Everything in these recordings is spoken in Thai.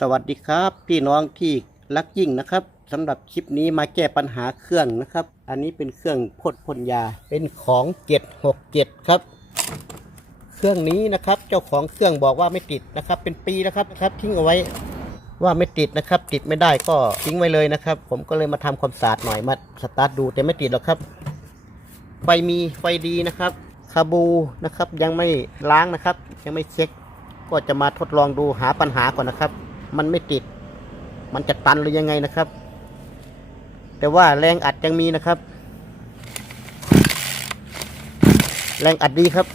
สวัสดีครับ พี่น้องที่รักยิ่งนะครับสำหรับคลิปนี้มาแก้ปัญหาเครื่องนะครับ อันนี้เป็นเครื่องพ่นพ่นยาเป็นของ767ครับ เครื่องนี้นะครับ เจ้าของเครื่องบอกว่าไม่ติดนะครับ เป็นปีนะครับนะครับทิ้งเอาไว้ว่าไม่ติดนะครับ ติดไม่ได้ก็ทิ้งไว้เลยนะครับ ผมก็เลยมาทำความสะอาดหน่อยมาสตาร์ทดูแต่ไม่ติดหรอกครับ ไฟมีไฟดีนะครับคาบูนะครับยังไม่ล้างนะครับ ยังไม่เช็ค ก็จะมาทดลองดูหาปัญหาก่อนนะครับ มันไม่ติด มันจะตันหรือยังไงนะครับ แต่ว่าแรงอัดยังมีนะครับ แรงอัดดีครับ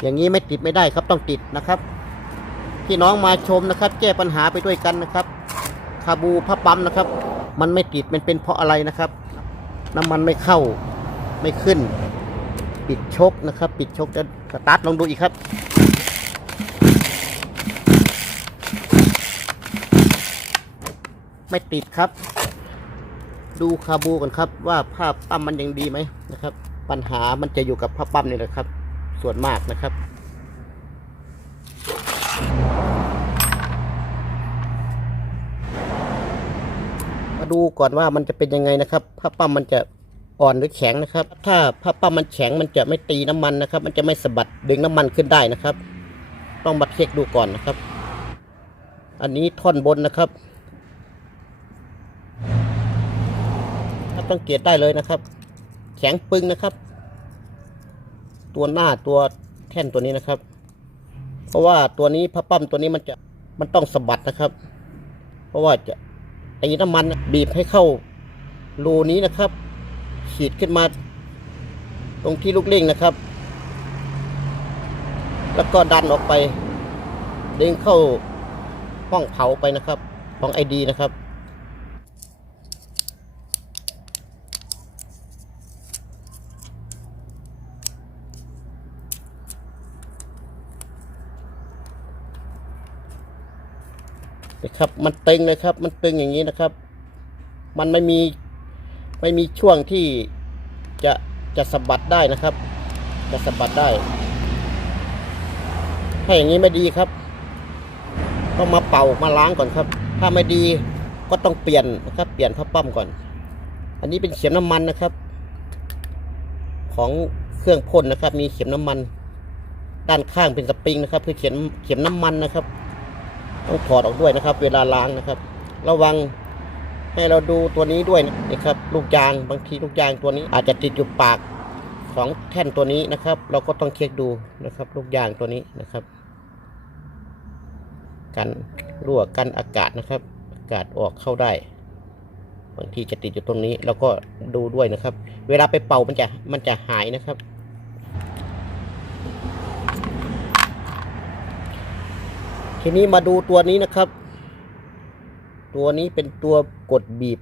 อย่างนี้ไม่ติดไม่ได้ครับต้องติดนะครับพี่น้องมาชมนะครับ แก้ปัญหาไปด้วยกันนะครับคาบูพับปั๊มนะครับ มันไม่ติดมันเป็นเพราะอะไรนะครับ น้ำมันไม่เข้าไม่ขึ้น ปิดชกนะครับ ปิดชกจะสตาร์ทลองดูอีกครับ ไม่ติดครับ ดูคาบูกันครับ ว่าภาพปั๊มมันยังดีไหมนะครับ ปัญหามันจะอยู่กับภาพปั๊มนี่แหละครับ ส่วนมากนะครับมาดูก่อนว่ามันจะเป็นยังไงนะครับผ้าปั๊มมันจะอ่อนหรือแข็งนะครับ ถ้าผ้าปั๊มมันแข็งมันจะไม่ตีน้ำมันนะครับ มันจะไม่สะบัดดึงน้ำมันขึ้นได้นะครับ ต้องมาเช็คดูก่อนนะครับ อันนี้ท่อนบนนะครับ ถ้าต้องเกียดได้เลยนะครับ แข็งปึงนะครับ ตัวหน้าตัวแท่นตัวนี้นะครับ เพราะว่าตัวนี้ผ้าปั๊มตัวนี้มันจะมันต้องสะบัดนะครับ เพราะว่าจะไอ้น้ำมันบีบให้เข้ารูนี้นะครับฉีดขึ้นมา ตรงที่ลูกเล่งนะครับ แล้วก็ดันออกไปเด้งเข้าห้องเผาไปนะครับ ของไอดีนะครับ นะครับ มันตึงเลยครับ มันตึงอย่างนี้นะครับ มันไม่มีไม่มีช่วงที่จะจะสะบัดได้นะครับ จะสะบัดได้ถ้าอย่างนี้ไม่ดีครับต้องมาเป่ามาล้างก่อนครับ ถ้าไม่ดีก็ต้องเปลี่ยนนะครับ เปลี่ยนผ้าปั้มก่อน อันนี้เป็นเข็มน้ำมันนะครับ ของเครื่องพ่นนะครับ มีเข็มน้ำมัน ด้านข้างเป็นสปริงนะครับ คือเข็มเข็มน้ำมันนะครับ ต้องถอดออกด้วยนะครับ เวลาล้างนะครับ ระวังให้เราดูตัวนี้ด้วยนะครับ ลูกยางบางทีลูกยางตัวนี้ อาจจะติดอยู่ปากของแท่นตัวนี้นะครับ เราก็ต้องเช็คดูนะครับ ลูกยางตัวนี้นะครับ กันรั่วกันอากาศนะครับ อากาศออกเข้าได้บางทีจะติดอยู่ตรงนี้เราก็ดูด้วยนะครับ เวลาไปเป่ามันจะมันจะหายนะครับ ทีนี้มาดูตัวนี้นะครับ ตัวนี้เป็นตัวกดบีบ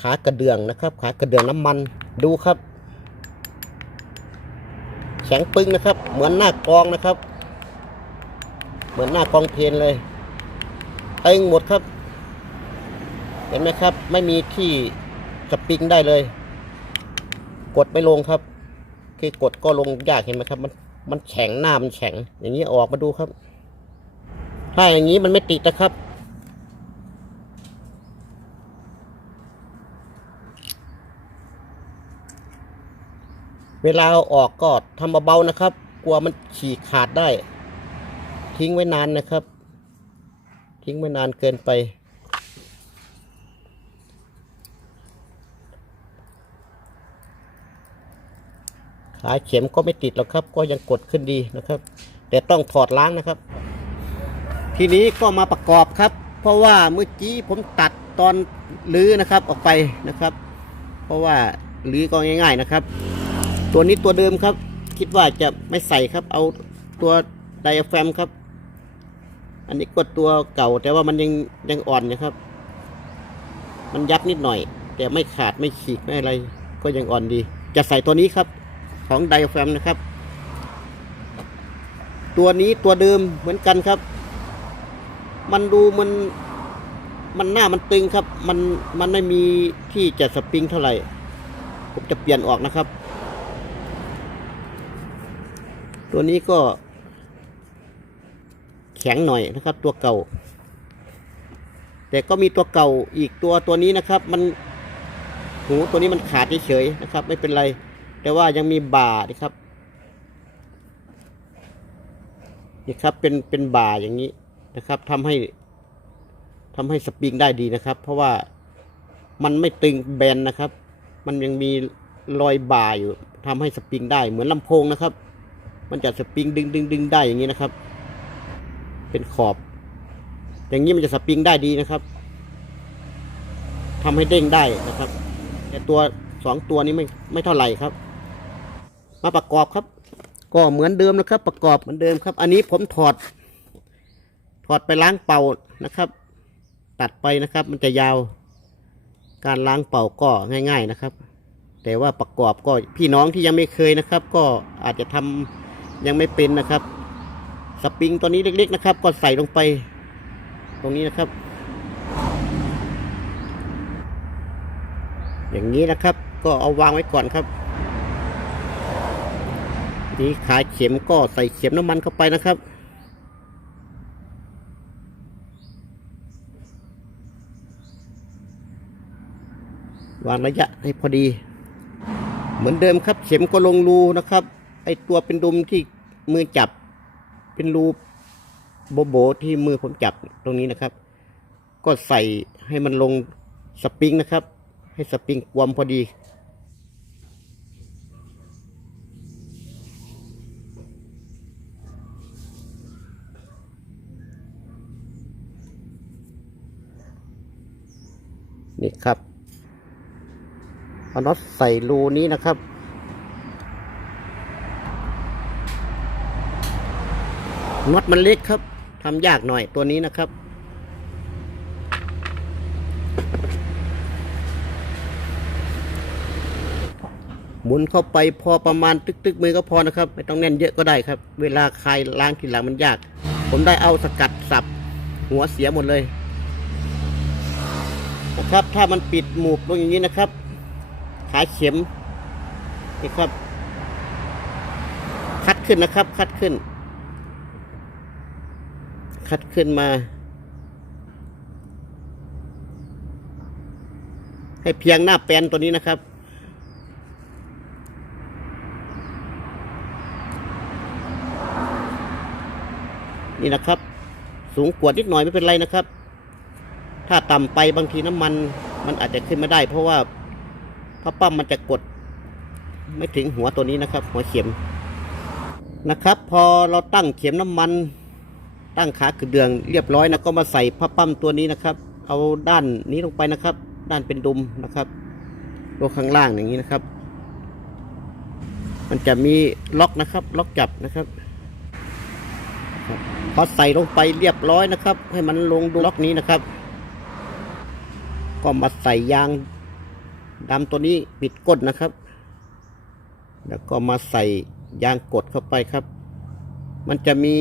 ขากระเดื่องนะครับ ขากระเดื่องน้ำมันดูครับ แข็งปึ้งนะครับ เหมือนหน้ากองนะครับ เหมือนหน้ากองเพลนเลยเต็งหมดครับ เห็นไหมครับ ไม่มีที่สปริงได้เลย กดไม่ลงครับ คือกดก็ลงยากเห็นไหมครับ มันมันแข็งหน้ามันแข็ง อย่างนี้ออกมาดูครับ ถ้าอย่างนี้มันไม่ติดนะครับเวลาเอาออกก็ทำเบาๆนะครับ กลัวมันฉีกขาดได้ ทิ้งไว้นานนะครับ ทิ้งไว้นานเกินไป ขาเข็มก็ไม่ติดหรอกครับ ก็ยังกดขึ้นดีนะครับ แต่ต้องถอดล้างนะครับ ทีนี้ก็มาประกอบครับ เพราะว่าเมื่อกี้ผมตัดตอนลื้อนะครับออกไปนะครับ เพราะว่าลื้อก็ง่าย ๆนะครับ ตัวนี้ตัวเดิมครับ คิดว่าจะไม่ใส่ครับ เอาตัวไดอะแฟมครับ อันนี้ก็ตัวเก่า แต่ว่ามันยังยังอ่อนนะครับ มันยับนิดหน่อย แต่ไม่ขาดไม่ฉีกไม่อะไร ก็ยังอ่อนดี จะใส่ตัวนี้ครับ ของไดอะแฟมนะครับ ตัวนี้ตัวเดิมเหมือนกันครับ มันดูมันมันหน้ามันตึงครับ มันมันไม่มีที่จะสปริงเท่าไหร่ผมจะเปลี่ยนออกนะครับ ตัวนี้ก็ แข็งหน่อยนะครับ ตัวเก่า แต่ก็มีตัวเก่าอีกตัวตัวนี้นะครับ มันหูตัวนี้มันขาดเฉยๆนะครับ ไม่เป็นไร แต่ว่ายังมีบ่านะครับนี่ครับเป็นเป็นบ่าอย่างนี้ นะครับทำให้ทำให้สปริงได้ดีนะครับ เพราะว่ามันไม่ตึงแบนนะครับ มันยังมีรอยบ่าอยู่ทำให้สปริงได้เหมือนลำโพงนะครับ มันจะสปริงดึงดึงดึงได้อย่างนี้นะครับ เป็นขอบ อย่างนี้มันจะสปริงได้ดีนะครับทำให้เด้งได้นะครับ แต่ตัวสองตัวนี้ไม่ไม่เท่าไหร่ครับ มาประกอบครับ ก็เหมือนเดิมนะครับ ประกอบเหมือนเดิมครับ อันนี้ผมถอด ถอดไปล้างเป่านะครับ ตัดไปนะครับ มันจะยาว การล้างเป่าก็ง่าย ๆนะครับ แต่ว่าประกอบก็พี่น้องที่ยังไม่เคยนะครับ ก็อาจจะทำยังไม่เป็นนะครับ สปริงตัวนี้เล็ก ๆ นะครับ ก็ใส่ลงไป ตรงนี้นะครับ อย่างนี้นะครับ ก็เอาวางไว้ก่อนครับนี่ขายเข็มก็ใส่เข็มน้ำมันเข้าไปนะครับ วางระยะให้พอดี เหมือนเดิมครับ เข็มก็ลงรูนะครับ ไอตัวเป็นดุมที่มือจับ เป็นรูโบโบที่มือผมจับตรงนี้นะครับ ก็ใส่ให้มันลงสปริงนะครับ ให้สปริงความพอดีนี่ครับ เอาน็อตใส่รูนี้นะครับ น็อตมันเล็กครับทำยากหน่อยตัวนี้นะครับหมุนเข้าไปพอประมาณตึกๆมือก็พอนะครับ ไม่ต้องแน่นเยอะก็ได้ครับ เวลาคลายล้างทีหลังมันยาก ผมได้เอาสกัดสับ หัวเสียหมดเลยนะครับ ถ้ามันปิดหมูบลงอย่างนี้นะครับ ขาเข็มนี่ครับ คัดขึ้นนะครับ คัดขึ้น คัดขึ้นมา ให้เพียงหน้าแปลนตัวนี้นะครับนี่นะครับ สูงกว่านิดหน่อยไม่เป็นไรนะครับ ถ้าต่ำไปบางทีน้ำมัน มันอาจจะขึ้นไม่ได้ เพราะว่า พระปั้มมันจะกด ไม่ถึงหัวตัวนี้นะครับ หัวเข็มนะครับ พอเราตั้งเข็มน้ำมัน ตั้งขากระเดืองเรียบร้อยนะก็มาใส่พระปั้มตัวนี้นะครับ เอาด้านนี้ลงไปนะครับ ด้านเป็นดุมนะครับตัวข้างล่างอย่างนี้นะครับ มันจะมีล็อกนะครับ ล็อกจับนะครับพอใส่ลงไปเรียบร้อยนะครับ ให้มันลงดูล็อกนี้นะครับ ก็มาใส่ยาง ดำตัวนี้ปิดก้นนะครับ แล้วก็มาใส่ยางกดเข้าไปครับ มันจะมี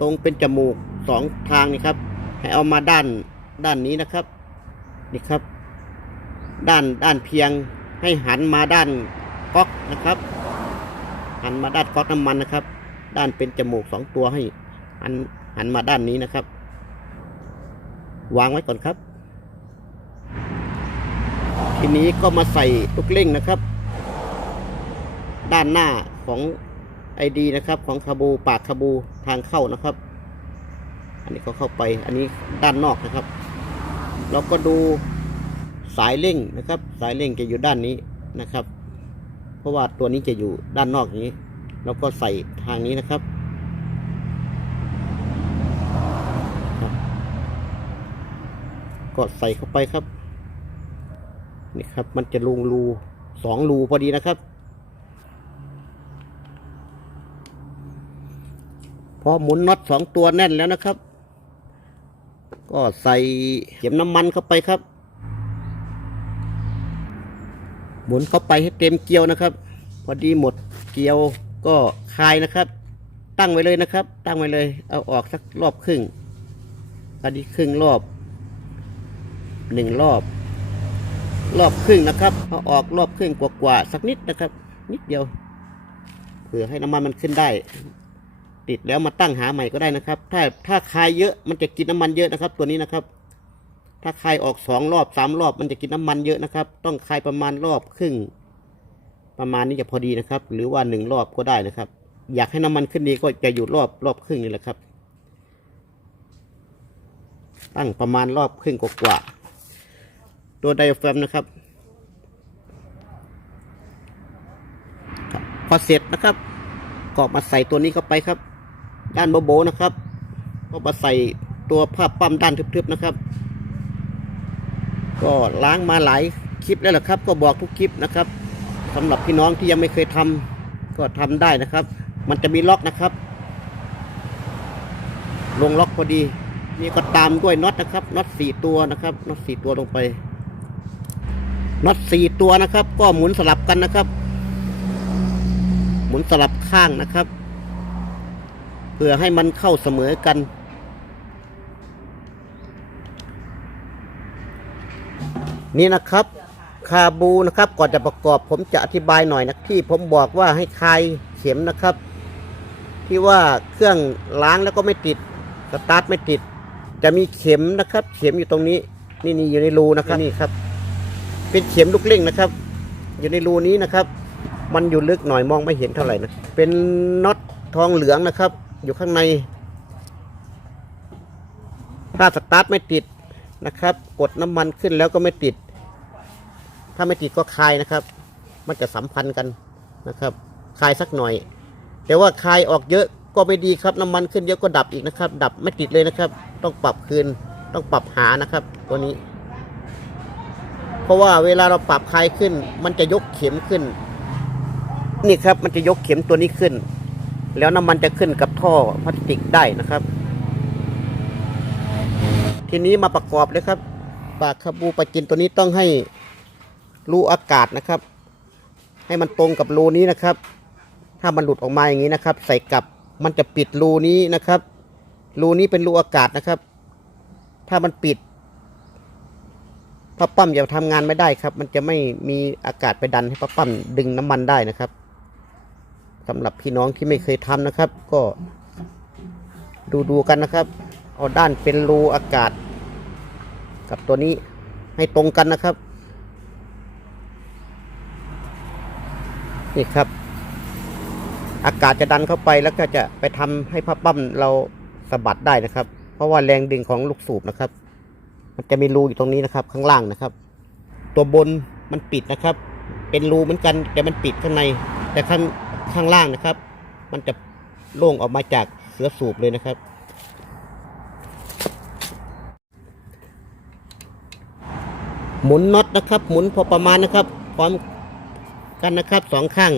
ตรงเป็นจมูกสองทางนี่ครับ ให้เอามาด้านด้านนี้นะครับ นี่ครับ ด้านด้านเพียงให้หันมาด้านก๊อกนะครับ หันมาด้านก๊อกน้ำมันนะครับ ด้านเป็นจมูกสองตัวให้หันหันมาด้านนี้นะครับ วางไว้ก่อนครับ ทีนี้ก็มาใส่ลูกเล่งนะครับ ด้านหน้าของไอดีนะครับ ของคาบูปากคาบูทางเข้านะครับ อันนี้ก็เข้าไปอันนี้ด้านนอกนะครับ เราก็ดูสายเร่งนะครับ สายเร่งจะอยู่ด้านนี้นะครับ เพราะว่าตัวนี้จะอยู่ด้านนอกนี้ เราก็ใส่ทางนี้นะครับครับก็ใส่เข้าไปครับ นี่ครับ มันจะลงรูสองรูพอดีนะครับ พอหมุนน็อตสองตัวแน่นแล้วนะครับ ก็ใส่เข็มน้ำมันเข้าไปครับ หมุนเข้าไปให้เต็มเกลียวนะครับ พอดีหมดเกลียวก็คลายนะครับ ตั้งไว้เลยนะครับ ตั้งไว้เลย เอาออกสักรอบครึ่งอันนี้ครึ่งรอบหนึ่งรอบ รอบครึ่งนะครับเอาออกรอบครึ่งกว่าๆสักนิดนะครับ นิดเดียวเพื่อให้น้ำมันมันขึ้นได้ ติดแล้วมาตั้งหาใหม่ก็ได้นะครับ ถ้าถ้าคายเยอะมันจะกินน้ำมันเยอะนะครับ ตัวนี้นะครับ ถ้าคายออกสองรอบสามรอบมันจะกินน้ำมันเยอะนะครับ ต้องคายประมาณรอบครึ่ง ประมาณนี้จะพอดีนะครับ หรือว่าหนึ่งรอบก็ได้นะครับ อยากให้น้ำมันขึ้นดีก็จะอยู่รอบรอบครึ่งนี่แหละครับ ตั้งประมาณรอบครึ่งกว่าๆ ตัวไดอะแฟมนะครับพอเสร็จนะครับก็มาใส่ตัวนี้เข้าไปครับ ด้านโบโบนะครับ ก็มาใส่ตัวผ้าปั้มด้านทึบๆนะครับ ก็ล้างมาหลายคลิปแล้วละครับ ก็บอกทุกคลิปนะครับสำหรับพี่น้องที่ยังไม่เคยทำก็ทำได้นะครับ มันจะมีล็อกนะครับ ลงล็อกพอดีนี่ก็ตามด้วยน็อตนะครับน็อตสี่ตัวนะครับน็อตสี่ตัวลงไป น็อตสี่ตัวนะครับ ก็หมุนสลับกันนะครับ หมุนสลับข้างนะครับ เพื่อให้มันเข้าเสมอกัน นี่นะครับ คาบูนะครับ ก่อนจะประกอบผมจะอธิบายหน่อยนะที่ผมบอกว่าให้คลายเข็มนะครับ ที่ว่าเครื่องล้างแล้วก็ไม่ติดสตาร์ทไม่ติด จะมีเข็มนะครับ เข็มอยู่ตรงนี้ นี่นี่อยู่ในรูนะครับนี่ครับ เป็นเข็มลูกเล่งนะครับ อยู่ในรูนี้นะครับ มันอยู่ลึกหน่อยมองไม่เห็นเท่าไหร่นะเป็นน็อตทองเหลืองนะครับ อยู่ข้างใน ถ้าสตาร์ทไม่ติดนะครับ กดน้ำมันขึ้นแล้วก็ไม่ติด ถ้าไม่ติดก็คลายนะครับ มันจะสัมพันธ์กันนะครับคลายสักหน่อย แต่ว่าคลายออกเยอะก็ไม่ดีครับ น้ำมันขึ้นเยอะก็ดับอีกนะครับ ดับไม่ติดเลยนะครับ ต้องปรับคืนต้องปรับหานะครับ ตัวนี้ ราะว่าเวลาเราปรับคลายขึ้น มันจะยกเข็มขึ้น นี่ครับมันจะยกเข็มตัวนี้ขึ้น แล้วน้ำมันจะขึ้นกับท่อพลาสติกได้นะครับ ทีนี้มาประกอบเลยครับ ปากคาบูปลาจินตัวนี้ต้องให้รูอากาศนะครับ ให้มันตรงกับรูนี้นะครับ ถ้ามันหลุดออกมาอย่างนี้นะครับ ใส่กลับมันจะปิดรูนี้นะครับรูนี้เป็นรูอากาศนะครับ ถ้ามันปิด พระปั้มจะทำงานไม่ได้ครับ มันจะไม่มีอากาศไปดันให้ปั้มดึงน้ำมันได้นะครับสำหรับพี่น้องที่ไม่เคยทำนะครับ ก็ดูดูๆกันนะครับ เอาด้านเป็นรูอากาศ กับตัวนี้ให้ตรงกันนะครับนี่ครับ อากาศจะดันเข้าไปแล้วก็จะไปทำให้พับปั้มเราสะบัดได้นะครับ เพราะว่าแรงดึงของลูกสูบนะครับ มันจะมีรูอยู่ตรงนี้นะครับ ข้างล่างนะครับ ตัวบนมันปิดนะครับ เป็นรูเหมือนกันแต่มันปิดข้างใน แต่ข้างข้างล่างนะครับ มันจะโล่งออกมาจากเสือสูบเลยนะครับ หมุนน็อตนะครับ หมุนพอประมาณนะครับ พร้อมกันนะครับสองข้าง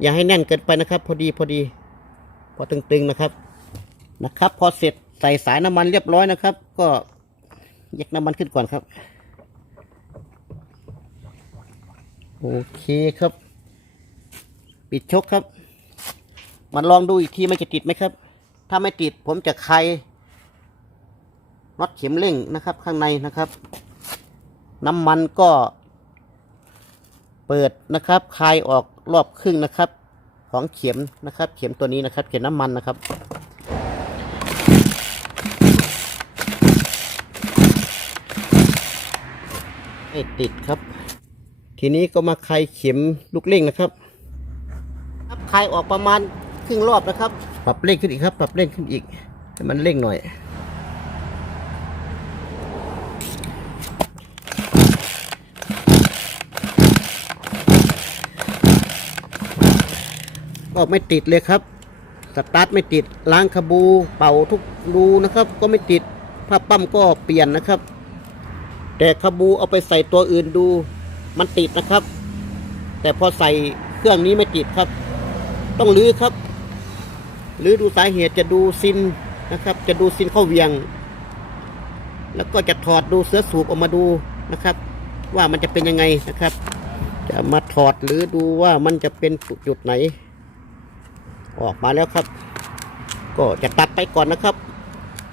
อย่าให้แน่นเกินไปนะครับ พอดีพอดี พอตึงๆนะครับนะครับ พอเสร็จใส่สายน้ำมันเรียบร้อยนะครับ ก็ ยกน้ำมันขึ้นก่อนครับ โอเคครับ ปิดชกครับ มันลองดูอีกทีมันจะติดไหมครับ ถ้าไม่ติดผมจะไขน็อตเข็มเร่งนะครับ ข้างในนะครับ น้ำมันก็ เปิดนะครับคลายออกรอบครึ่งนะครับ ของเข็มนะครับ เข็มตัวนี้นะครับ เข็มน้ำมันนะครับ ไม่ติดครับ ทีนี้ก็มาคลายเข็มลูกเร่งนะครับครับคลายออกประมาณครึ่งรอบนะครับ ปรับเร่งขึ้นอีกครับ ปรับเร่งขึ้นอีกให้มันเร่งหน่อย ก็ไม่ติดเลยครับ สตาร์ทไม่ติดล้างคาบู เป่าทุกรูนะครับ ก็ไม่ติดผ้าปั้มก็เปลี่ยนนะครับ แต่คาบูเอาไปใส่ตัวอื่นดู มันติดนะครับ แต่พอใส่เครื่องนี้ไม่ติดครับ ต้องรื้อครับหรือดูสาเหตุจะดูซินนะครับ จะดูซินเข้าเวียง แล้วก็จะถอดดูเสื้อสูบออกมาดูนะครับ ว่ามันจะเป็นยังไงนะครับ จะมาถอดหรือดูว่ามันจะเป็นจุดไหน ออกมาแล้วครับ ก็จะตัดไปก่อนนะครับ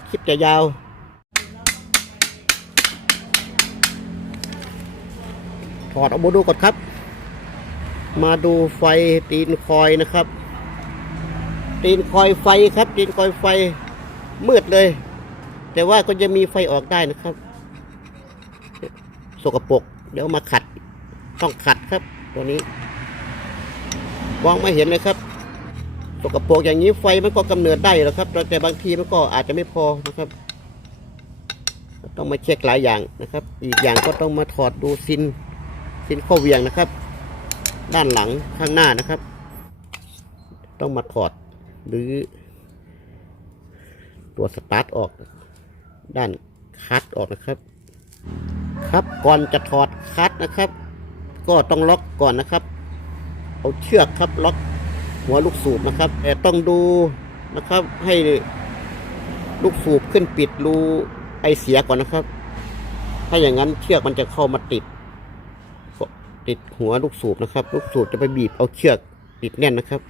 คลิปจะยาว ถอดออกมาดูก่อนครับ มาดูไฟตีนคอยนะครับ ตีนคอยไฟครับ ตีนคอยไฟมืดเลย แต่ว่าก็จะมีไฟออกได้นะครับ สกปรกเดี๋ยวมาขัด ต้องขัดครับ ตัวนี้มองไม่เห็นเลยครับสกปรกอย่างนี้ไฟมันก็กำเนิดได้แล้วครับ แต่บางทีมันก็อาจจะไม่พอนะครับ ต้องมาเช็คหลายอย่างนะครับ อีกอย่างก็ต้องมาถอดดูซิน ซินข้อเวียงนะครับ ด้านหลังข้างหน้านะครับ ต้องมาถอดหรือ ตัวสตาร์ทออก ด้านคัดออกนะครับ ครับก่อนจะถอดคัดนะครับ ก็ต้องล็อกก่อนนะครับ เอาเชือกครับล็อกหัวลูกสูบนะครับ แต่ต้องดูนะครับให้ลูกสูบขึ้นปิดรูไอเสียก่อนนะครับ ถ้าอย่างนั้นเชือกมันจะเข้ามาติด ติดหัวลูกสูบนะครับ ลูกสูบจะไปบีบเอาเชือกติดแน่นนะครับ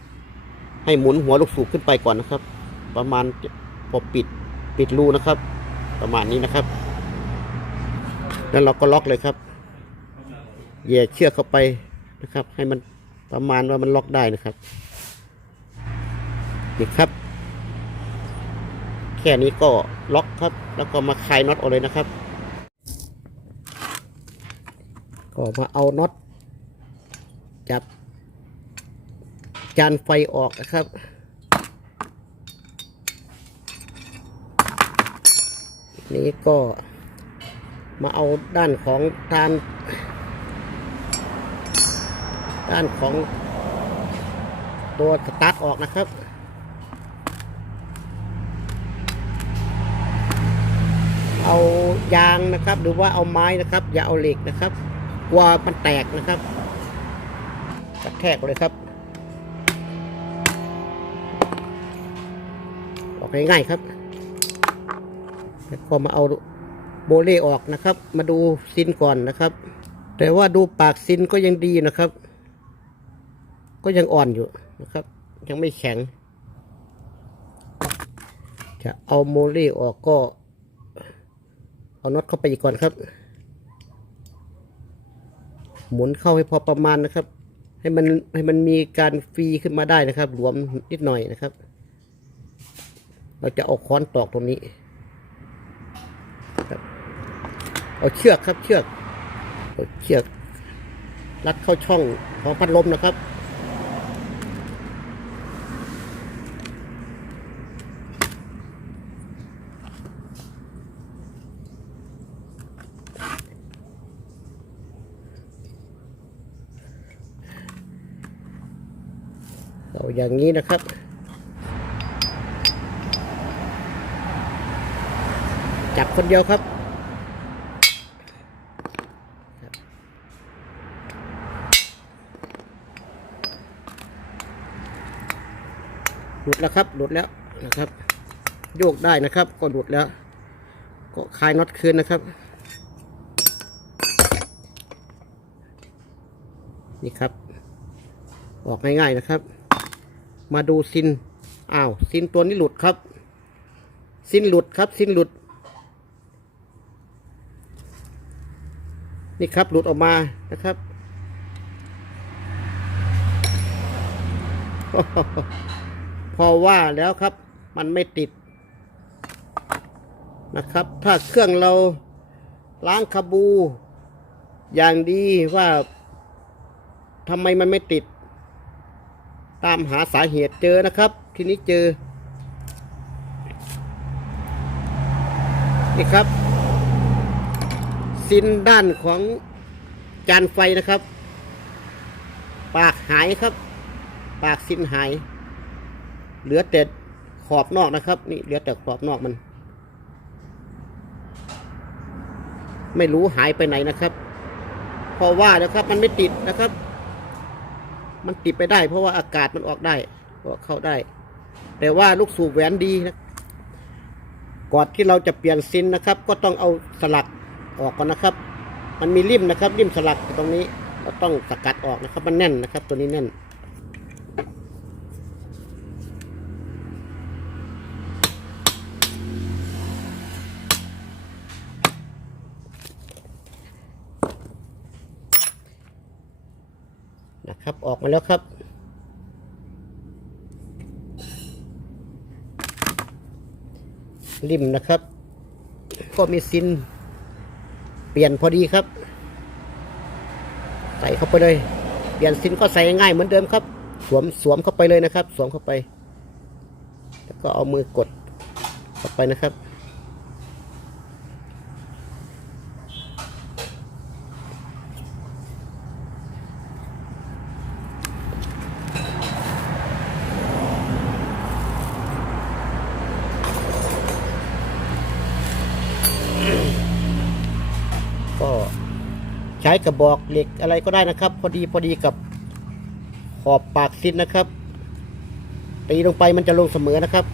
ให้หมุนหัวลูกสูบขึ้นไปก่อนนะครับ ประมาณพอปิดปิดรูนะครับ ประมาณนี้นะครับ แล้วเราก็ล็อกเลยครับแย่เชือกเข้าไปนะครับ ให้มันประมาณว่ามันล็อกได้นะครับนี่ครับ แค่นี้ก็ล็อกครับ แล้วก็มาคลายน็อตออกเลยนะครับ ก็มาเอาน็อต จับ จานไฟออกนะครับ นี้ก็มาเอาด้านของด้าน ด้านของตัวสตาร์ทออกนะครับเอายางนะครับ หรือว่าเอาไม้นะครับ อย่าเอาเหล็กนะครับกลัวมันแตกนะครับ กระแทกเลยครับ ออกง่ายๆครับแล้วก็มาเอาโบเล่ออกนะครับ มาดูซินก่อนนะครับ แต่ว่าดูปากซินก็ยังดีนะครับ ก็ยังอ่อนอยู่นะครับ ยังไม่แข็ง จะเอาโมเล่ออกก็ เอาน็อตเข้าไปอีกก่อนครับ หมุนเข้าให้พอประมาณนะครับ ให้มันให้มันมีการฟรีขึ้นมาได้นะครับหลวมนิดหน่อยนะครับ เราจะเอาค้อนตอกตรงนี้ครับเอาเชือกครับเชือกเอาเชือกรัดเข้าช่องของพัดลมนะครับ อย่างนี้นะครับ จับคนเดียวครับหลุดแล้วครับหลุดแล้วนะครับ โยกได้นะครับ ก็หลุดแล้ว ก็คลายน็อตคืนนะครับ นี่ครับ ออกง่ายๆนะครับ มาดูซินอ้าวซินตัวนี้หลุดครับ ซินหลุดครับ ซินหลุด นี่ครับหลุดออกมานะครับ พอว่าแล้วครับ มันไม่ติดนะครับ ถ้าเครื่องเราล้างคาบู อย่างดีว่าทำไมมันไม่ติด ตามหาสาเหตุเจอนะครับ ทีนี้เจอ นี่ครับซินด้านของจานไฟนะครับ ปากหายครับ ปากซินหาย เหลือแต่ขอบนอกนะครับ นี่เหลือแต่ขอบนอกมัน ไม่รู้หายไปไหนนะครับ เพราะว่านะครับมันไม่ติดนะครับ มันติดไปได้ เพราะว่าอากาศมันออกได้ก็เข้าได้ แต่ว่าลูกสูบแหวนดีนะก่อนที่เราจะเปลี่ยนซินนะครับ ก็ต้องเอาสลักออกก่อนนะครับ มันมีริมนะครับริมสลักตรงนี้เราต้องสกัดออกนะครับ มันแน่นนะครับ ตัวนี้แน่น มาแล้วครับ ริมนะครับ ก็มีซิน เปลี่ยนพอดีครับ ใส่เข้าไปเลย เปลี่ยนซินก็ใส่ง่ายเหมือนเดิมครับ สวมสวมเข้าไปเลยนะครับ สวมเข้าไป แล้วก็เอามือกดเข้าไปนะครับ กระบอกเหล็กอะไรก็ได้นะครับ พอดีพอดีกับขอบปากซิดนะครับ ตีลงไปมันจะลงเสมอนะครับ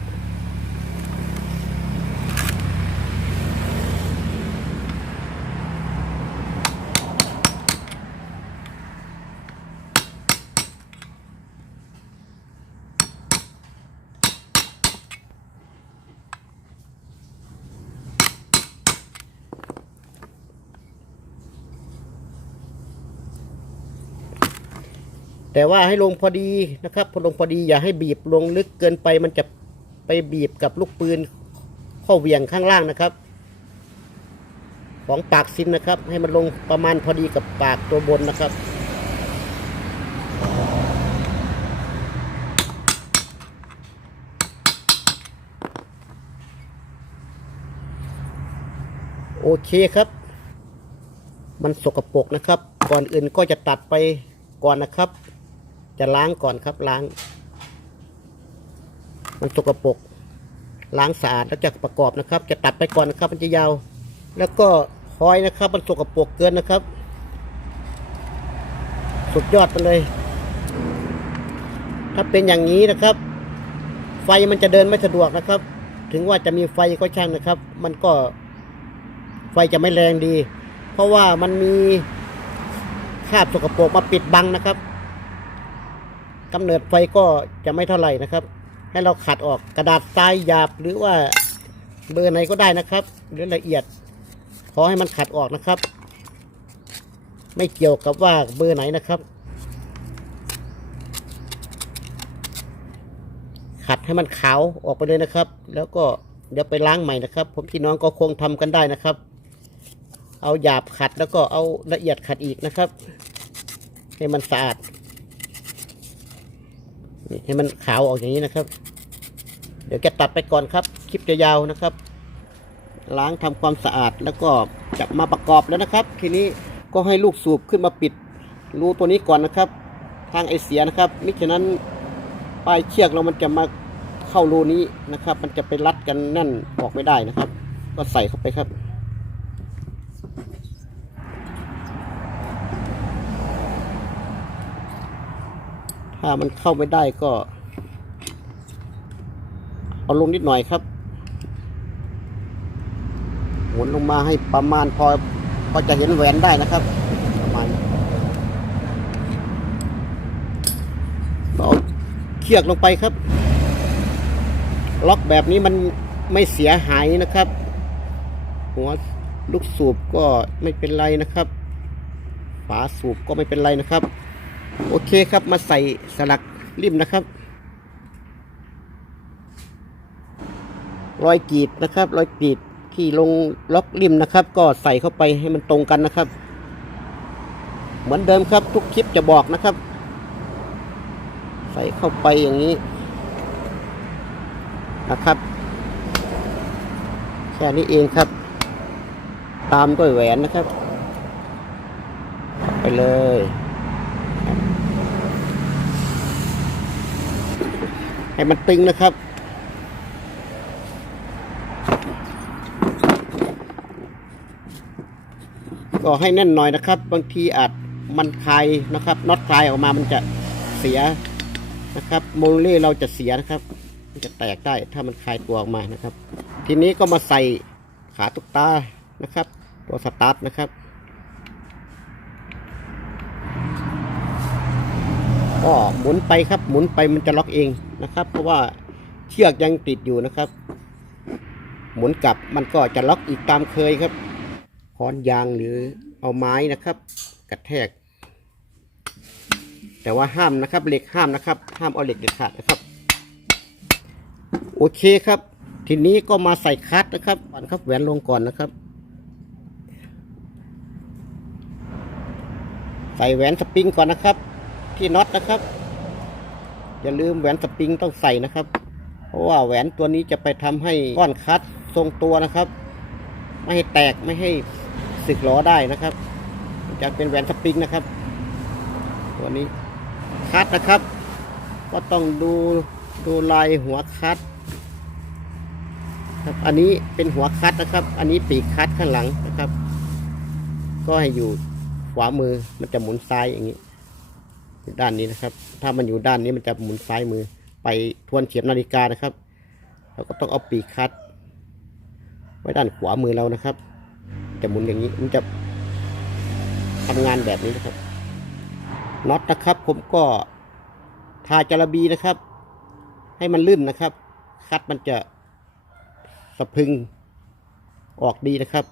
แต่ว่าให้ลงพอดีนะครับพอลงพอดีอย่าให้บีบลงลึกเกินไป มันจะไปบีบกับลูกปืนข้อเหวี่ยงข้างล่างนะครับ ของปากซินนะครับ ให้มันลงประมาณพอดีกับปากตัวบนนะครับ โอเคครับ มันสกปรกนะครับ ก่อนอื่นก็จะตัดไปก่อนนะครับ จะล้างก่อนครับล้าง มันสกปรกล้างสะอาดแล้วจะประกอบนะครับ จะตัดไปก่อนนะครับ มันจะยาว แล้วก็คอยนะครับ มันสกปรกเกินนะครับ สุดยอดไปเลย ถ้าเป็นอย่างนี้นะครับ ไฟมันจะเดินไม่สะดวกนะครับ ถึงว่าจะมีไฟก็ช่างนะครับ มันก็ ไฟจะไม่แรงดี เพราะว่ามันมีคราบสกปรกมาปิดบังนะครับ กำเนิดไฟก็จะไม่เท่าไหร่นะครับ ให้เราขัดออกกระดาษทรายหยาบหรือว่าเบอร์ไหนก็ได้นะครับ หรือละเอียด ขอให้มันขัดออกนะครับ ไม่เกี่ยวกับว่าเบอร์ไหนนะครับ ขัดให้มันขาวออกไปเลยนะครับ แล้วก็เดี๋ยวไปล้างใหม่นะครับ ผมพี่น้องก็คงทำกันได้นะครับ เอาหยาบขัดแล้วก็เอาละเอียดขัดอีกนะครับ ให้มันสะอาด นี่ให้มันขาวออกอย่างนี้นะครับ เดี๋ยวแกตัดไปก่อนครับ คลิปจะยาวนะครับ ล้างทำความสะอาดแล้วก็จะมาประกอบแล้วนะครับ ทีนี้ก็ให้ลูกสูบขึ้นมาปิดรูตัวนี้ก่อนนะครับ ทางไอเสียนะครับมิฉะนั้นปลายเชือกเรามันจะมาเข้ารูนี้นะครับ มันจะไปรัดกันแน่นออกไม่ได้นะครับ ก็ใส่เข้าไปครับ ถ้ามันเข้าไม่ได้ก็ เอาลงนิดหน่อยครับหมุนลงมาให้ประมาณพอพอจะเห็นแหวนได้นะครับประมาณเอาเชือกลงไปครับ ล็อกแบบนี้มันไม่เสียหายนะครับ หัวลูกสูบก็ไม่เป็นไรนะครับ ฝาสูบก็ไม่เป็นไรนะครับ โอเคครับมาใส่สลักริมนะครับรอยกรีดนะครับรอยกรีดที่ลงล็อกริมนะครับ ก็ใส่เข้าไปให้มันตรงกันนะครับ เหมือนเดิมครับทุกคลิปจะบอกนะครับ ใส่เข้าไปอย่างนี้นะครับ แค่นี้เองครับ ตามด้วยแหวนนะครับ ไปเลย ให้มันตึงนะครับ ก็ให้แน่นหน่อยนะครับ บางทีอาจมันคลายนะครับน็อตคลายออกมามันจะเสียนะครับโมเลเล่เราจะเสียนะครับ มันจะแตกได้ถ้ามันคลายตัวออกมานะครับ ทีนี้ก็มาใส่ขาตุ๊กตานะครับ ตัวสตาร์ทนะครับก็หมุนไปครับหมุนไปมันจะล็อกเอง นะครับ เพราะว่าเชือกยังติดอยู่นะครับ หมุนกลับมันก็จะล็อกอีกตามเคยครับค้อนยางหรือเอาไม้นะครับ กระแทก แต่ว่าห้ามนะครับเหล็กห้ามนะครับ ห้ามเอาเหล็กเด็ดขาดนะครับ โอเคครับ ทีนี้ก็มาใส่คัดนะครับก่อนครับแหวนลงก่อนนะครับ ใส่แหวนสปริงก่อนนะครับ ที่น็อตนะครับ อย่าลืมแหวนสปริงต้องใส่นะครับ เพราะว่าแหวนตัวนี้จะไปทำให้ก้อนคัดทรงตัวนะครับ ไม่ให้แตกไม่ให้สึกหลอได้นะครับจะเป็นแหวนสปริงนะครับ ตัวนี้คัดนะครับ ก็ต้องดูดูลายหัวคัดครับอันนี้เป็นหัวคัดนะครับ อันนี้ปีกคัดข้างหลังนะครับ ก็ให้อยู่ขวามือมันจะหมุนซ้ายอย่างนี้ ด้านนี้นะครับ ถ้ามันอยู่ด้านนี้มันจะหมุนซ้ายมือไปทวนเข็มนาฬิกานะครับเราก็ต้องเอาปีกคัด ไว้ด้านขวามือเรานะครับ จะหมุนอย่างนี้มันจะทำงานแบบนี้นะครับน็อตนะครับ ผมก็ทาจาระบีนะครับ ให้มันลื่นนะครับ คัดมันจะสะพึงออกดีนะครับ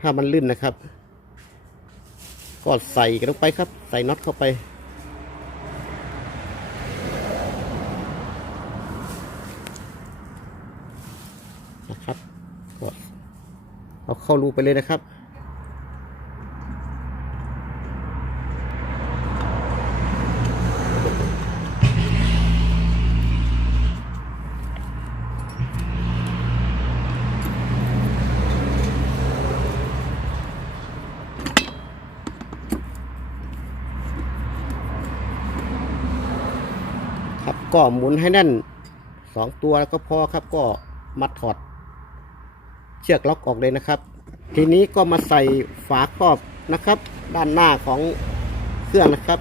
ถ้ามันลื่นนะครับ ก็ใส่กันลงไปครับ ใส่น็อตเข้าไป นะครับก็เอาเข้ารูไปเลยนะครับ ก็หมุนให้แน่นสองตัวแล้วก็พอครับก็มัดถอด เชือกล็อกออกเลยนะครับ ทีนี้ก็มาใส่ฝาครอบนะครับ ด้านหน้าของเครื่องนะครับ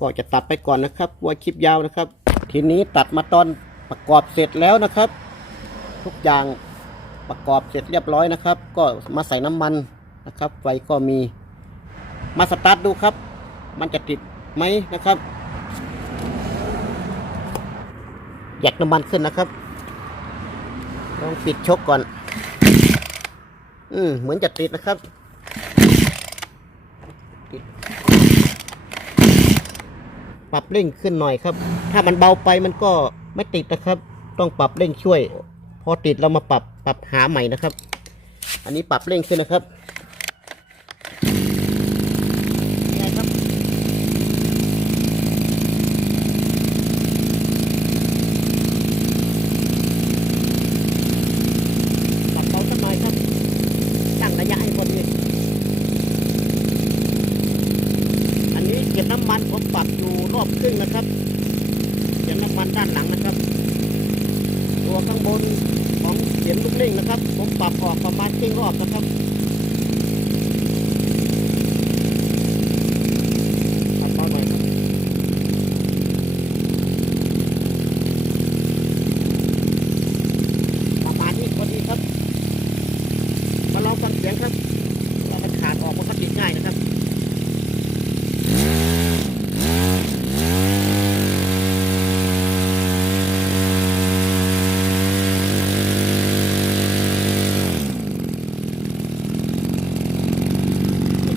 ก็จะตัดไปก่อนนะครับกลัวคลิปยาวนะครับ ทีนี้ตัดมาตอนประกอบเสร็จแล้วนะครับ ทุกอย่างประกอบเสร็จเรียบร้อยนะครับ ก็มาใส่น้ำมันนะครับ ไฟก็มีมาสตาร์ทดูครับ มันจะติดไหมนะครับ อยากน้ำมันขึ้นนะครับลองปิดชกก่อน อืมเหมือนจะติดนะครับติดปรับเร่งขึ้นหน่อยครับ ถ้ามันเบาไปมันก็ไม่ติดนะครับ ต้องปรับเร่งช่วย พอติดเรามาปรับปรับหาใหม่นะครับ อันนี้ปรับเร่งขึ้นนะครับยังไงครับ ปรับเบาสักหน่อยครับ ตั้งระยะให้พอดี อันนี้เก็บน้ำมันผมปรับอยู่รอบครึ่งนะครับเก็บน้ำมันด้านหลังนะครับ ตัวข้างบนของเข็มลูกเล่งนะครับ ผมปรับออกประมาณครึ่งรอบนะครับปรับเบาหน่อยครับประมาณนี้พอดีครับ มาลองฟังเสียงครับเรามันขาดออกมันก็ติดง่ายนะครับ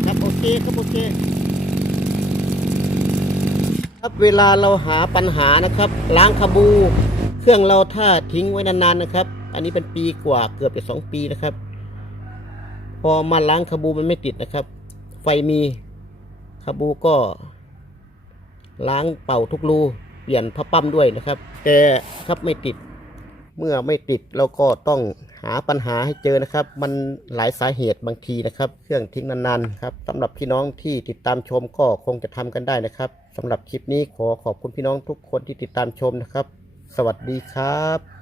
ครับโอ เคครับเวลาเราหาปัญหานะครับล้างคาบู เครื่องเราถ้าทิ้งไว้นานๆนะครับ อันนี้เป็นปีกว่าเกือบจะสองปีนะครับ พอมาล้างคาบูมันไม่ติดนะครับ ไฟมีคาบูก็ ล้างเป่าทุกรูเปลี่ยนพับปั๊มด้วยนะครับ แต่ครับไม่ติด เมื่อไม่ติดเราก็ต้องหาปัญหาให้เจอนะครับ มันหลายสาเหตุบางทีนะครับ เครื่องทิ้งนานๆครับสำหรับพี่น้องที่ติดตามชมก็คงจะทำกันได้นะครับสำหรับคลิปนี้ขอขอบคุณพี่น้องทุกคนที่ติดตามชมนะครับ สวัสดีครับ